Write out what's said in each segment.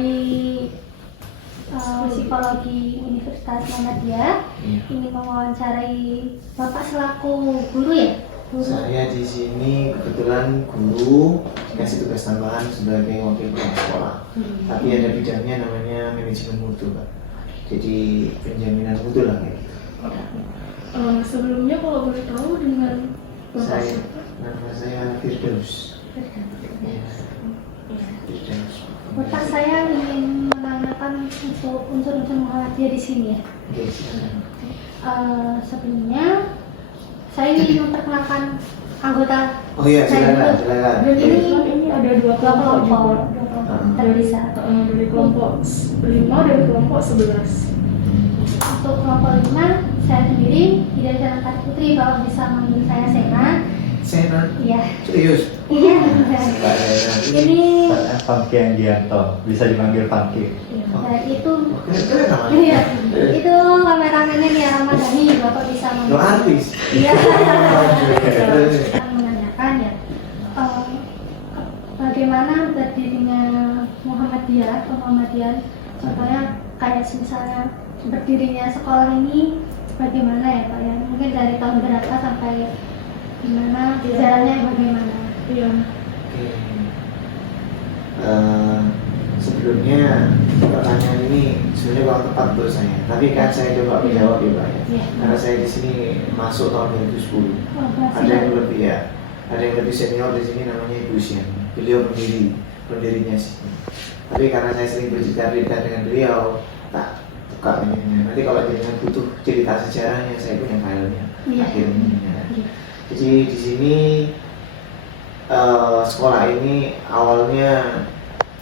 dari Psikologi Universitas Muhammadiyah ingin mewawancarai Bapak selaku guru ya? Guru. Saya di sini kebetulan guru, dikasih tugas tambahan sebagai wakil kepala sekolah. Tapi ada bidangnya namanya manajemen mutu, Pak. Jadi penjaminan mutu lah kayak gitu. Sebelumnya kalau boleh tahu dengan Nama saya Firdaus. Ya, Firdaus. Bapak, saya ingin menanyakan untuk unsur-unsur Muhammadiyah di sini ya. Oke, silakan. Sebelumnya saya ingin memperkenalkan anggota. Oh iya, saya silakan. dan ini ada dua kelompok juga. Terpisah. Dari kelompok 5 dan kelompok 11. Untuk kelompok 5, saya sendiri Hidayah Janatan Putri, Bapak bisa manggil saya Sena. Sena? Iya. Serius? Iya. Ini Funky Angianto, bisa dipanggil Funky. itu Keren namanya. iya, itu kameramennya Nia Ramadhani, Bapak bisa Lo manggil. artis? Iya. Keren. Saya menanyakan ya, bagaimana berdirinya Muhammadiyah atau Muhammadiyah, contohnya kayak misalnya berdirinya sekolah ini bagaimana ya Pak ya? Mungkin dari tahun berapa sampai gimana, sejarahnya bagaimana? Iya. Oke. Sebelumnya pertanyaan ini sebenarnya kurang tepat buat saya, tapi kan saya coba menjawab ya Pak ya. Iya. Karena saya di sini masuk tahun 2010. Oh, Ada yang lebih ya, ada yang lebih senior di sini namanya Ibu Sian. Beliau pendirinya sih. Tapi karena saya sering bercerita dengan beliau, tak buka ini. Nanti kalau jenengan butuh cerita sejarahnya, saya punya filenya. Iya. Akhirnya. Iya. Jadi di sini sekolah ini awalnya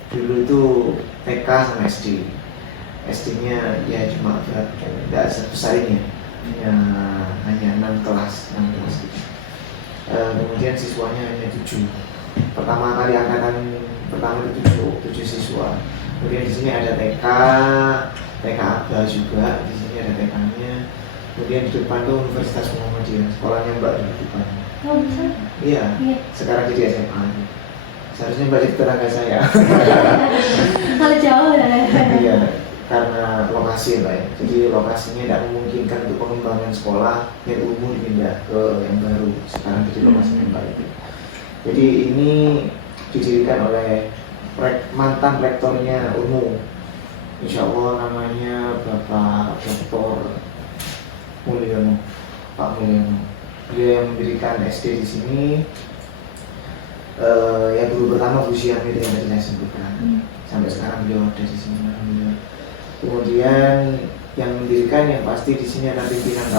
dulu itu TK sama SD. SD-nya ya cuma tidak sebesar ini ya, hanya 6 kelas gitu. Kemudian siswanya hanya 7. Pertama kali angkatan pertama itu 7 siswa. Kemudian di sini ada TK ABA juga, di sini ada TK-nya. Kemudian di depan tuh Universitas Muhammadiyah, sekolahnya Mbak di depan. Oh bisa? Iya, Iya. sekarang jadi SMA. Seharusnya Mbak jadi tetangga saya. Kalau jauh lah. Iya, karena lokasi Mbak ya. Jadi lokasinya tidak memungkinkan untuk pengembangan sekolah yang umum dipindah ke yang baru. Sekarang jadi lokasinya Mbak itu. Jadi ini didirikan oleh mantan rektornya UNU. Insya Allah namanya Bapak Dr. Mulyono, Pak Mulyono. Beliau yang mendirikan SD di sini. Yang guru pertama Bu Siam itu yang tadi saya sebutkan. Sampai sekarang beliau ada di sini. Kemudian yang mendirikan yang pasti di sini ada pimpinan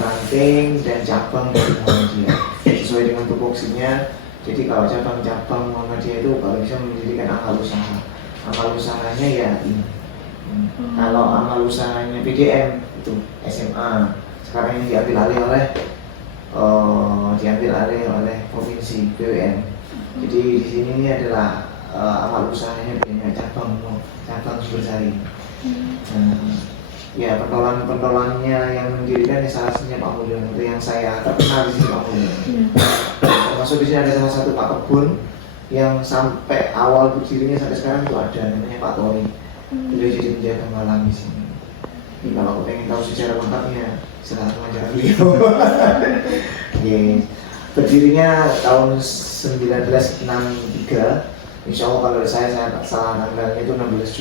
ranting dan cabang dari Muhammadiyah sesuai dengan tupoksinya. Jadi kalau cabang-cabang Muhammadiyah itu kalau bisa mendirikan amal usaha. Amal usahanya ya ini. Kalau amal usahanya PDM itu SMA. Sekarang yang diambil alih oleh provinsi BUMN. Jadi di sini ini adalah amal usahanya punya cabang Sumbersari. Ya pentolannya yang mendirikan salah satunya Pak Mulyono, itu yang saya terkenal di sini Pak Mulyono. Termasuk di sini ada salah satu Pak Kebun yang sampai awal berdirinya sampai sekarang itu ada namanya Pak Tony. Beliau jadi penjaga malam di sini. Jadi kalau aku pengen tahu sejarah lengkapnya silahkan wawancara beliau. Berdirinya tahun 1963. Insya Allah kalau saya tak salah tanggalnya itu 16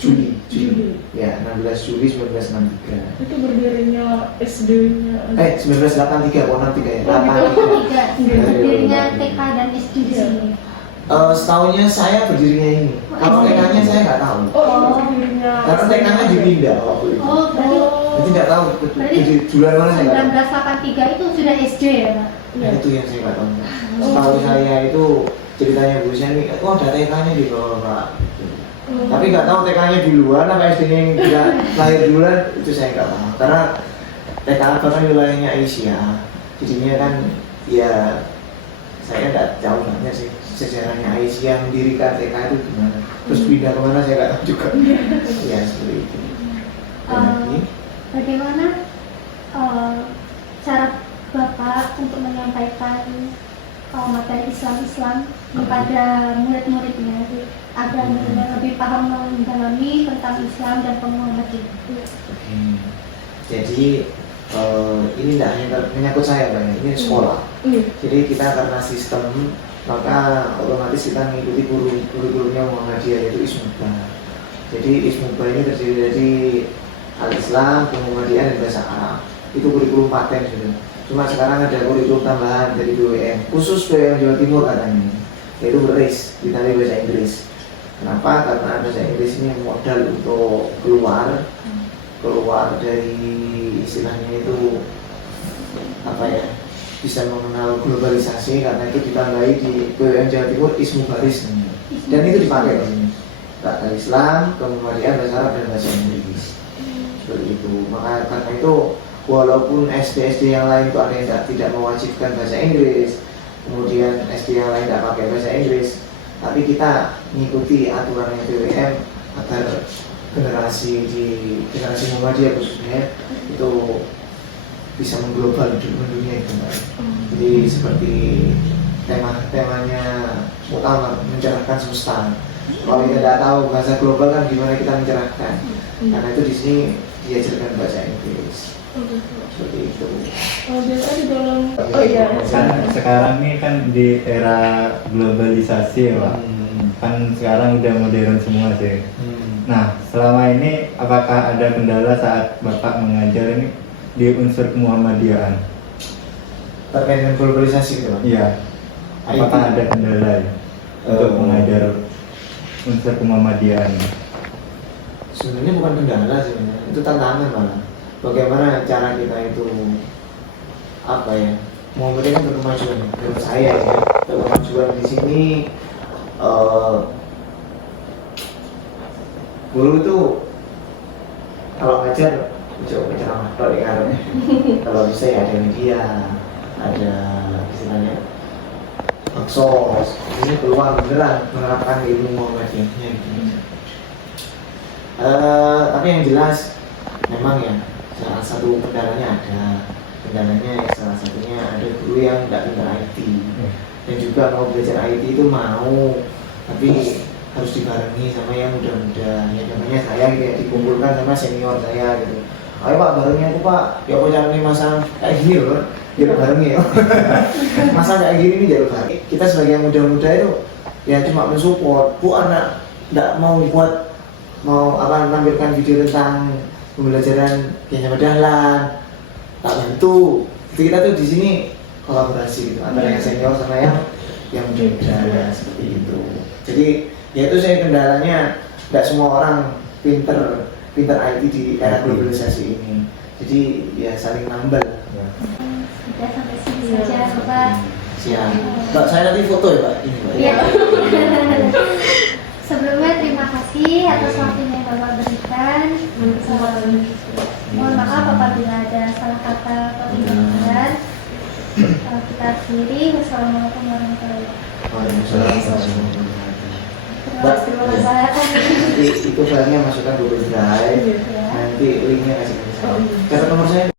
Juli. Ya, 16 Juli 1963. Itu berdirinya SD-nya. 1983, 63 ya. 83. Berdirinya TK dan SD di sini. Setahunnya saya berdirinya ini. Kalau TK-nya saya nggak tahu. Berdirinya. Karena TK-nya dipindah waktu itu. Oh, berarti Jadi nggak tahu di bulan mana saya nggak tahu. 1983 itu sudah SD ya Pak? Nah, itu yang saya nggak tahu. Setahu saya itu ceritanya Bu Siani, oh ada TK-nya di bawah Pak. Tapi nggak tahu TK-nya duluan apa SD-nya yang tidak lahir duluan, itu saya nggak tahu. Karena TK apa kan wilayahnya Aisyah, jadinya kan ya saya nggak tahu banyak sih sejarahnya Aisyah mendirikan TK itu gimana. Terus pindah kemana saya nggak tahu juga. Ya seperti itu. Bagaimana cara Bapak untuk menyampaikan materi Islam kepada murid-muridnya? paham mendalami tentang Islam dan Muhammadiyah. Oke. Jadi ini tidak hanya menyangkut saya Pak, ini sekolah. Jadi kita karena sistem maka otomatis kita mengikuti guru-gurunya Muhammadiyah yaitu Ismuba. Jadi Ismuba ini terdiri dari Al-Islam, Muhammadiyah dan bahasa Arab. Itu kurikulum paten gitu. Cuma sekarang ada kurikulum tambahan dari BWM, khusus BWM Jawa Timur katanya, yaitu beris ditambah bahasa Inggris. Kenapa? Karena bahasa Inggris ini modal untuk keluar dari istilahnya itu apa ya, bisa mengenal globalisasi, karena itu ditambahi di BWM Jawa Timur Ismu Baris dan itu dipakai di sini. Kata Islam, kemudian bahasa Arab dan bahasa Inggris. Seperti itu. Maka karena itu walaupun SD yang lain itu ada yang tidak mewajibkan bahasa Inggris, kemudian SD yang lain tidak pakai bahasa Inggris, tapi kita mengikuti aturannya BWM agar generasi Muhammadiyah khususnya itu bisa mengglobal dunia itu. Jadi seperti temanya utama mencerahkan semesta. Kalau kita tidak tahu bahasa global kan gimana kita mencerahkan? Karena itu di sini diajarkan bahasa Inggris. Seperti itu. Biasa di dalam Kan sekarang ini kan di era globalisasi ya Pak. Kan sekarang udah modern semua sih. Nah, selama ini apakah ada kendala saat Bapak mengajar ini di unsur kemuhammadiyahan? Terkait dengan globalisasi gitu Pak? Iya. Apakah ada kendala ya untuk mengajar unsur kemuhammadiyahan? Sebenarnya bukan kendala sebenarnya, itu tantangan malah. Bagaimana cara kita itu apa ya, mau memberikan kemajuan menurut saya ya, kemajuan di sini guru itu kalau ngajar coba ceramah kalau bisa ya ada media, ada istilahnya baksos, ini peluang beneran menerapkan ilmu Muhammadiyahnya gitu. Tapi yang jelas memang ya salah satu kendalanya salah satunya ada guru yang tidak pintar IT dan juga mau belajar IT itu mau, tapi harus dibarengi sama yang muda-muda, ya namanya saya kayak dikumpulkan sama senior saya gitu. Ayo Pak, barengi aku Pak, ya apa caranya masang kayak gini loh, ya barengi ya. Masa kayak gini nih jalur barengi. Kita sebagai yang muda-muda itu ya cuma mensupport, bu anak tidak mau menampilkan video tentang pembelajaran yang dahlan, tak bantu. Jadi kita tuh di sini kolaborasi gitu antara yang senior sama yang muda-muda seperti itu. Jadi ya itu saya kendalanya, tidak semua orang pinter IT di era globalisasi ini. Jadi ya saling nambah. Sudah sampai sini saja Bapak. Siap. Mbak, saya nanti foto ya Pak. Ini Pak. Iya. Sebelumnya terima kasih atas waktunya yang Bapak berikan. Mohon maaf apabila ada salah kata atau tindakan. Kita akhiri. Wassalamualaikum warahmatullahi wabarakatuh. Waalaikumsalam. Terima kasih. Nanti itu filenya masukkan Google Drive. Nanti linknya kasih ke saya. Catat nomor saya.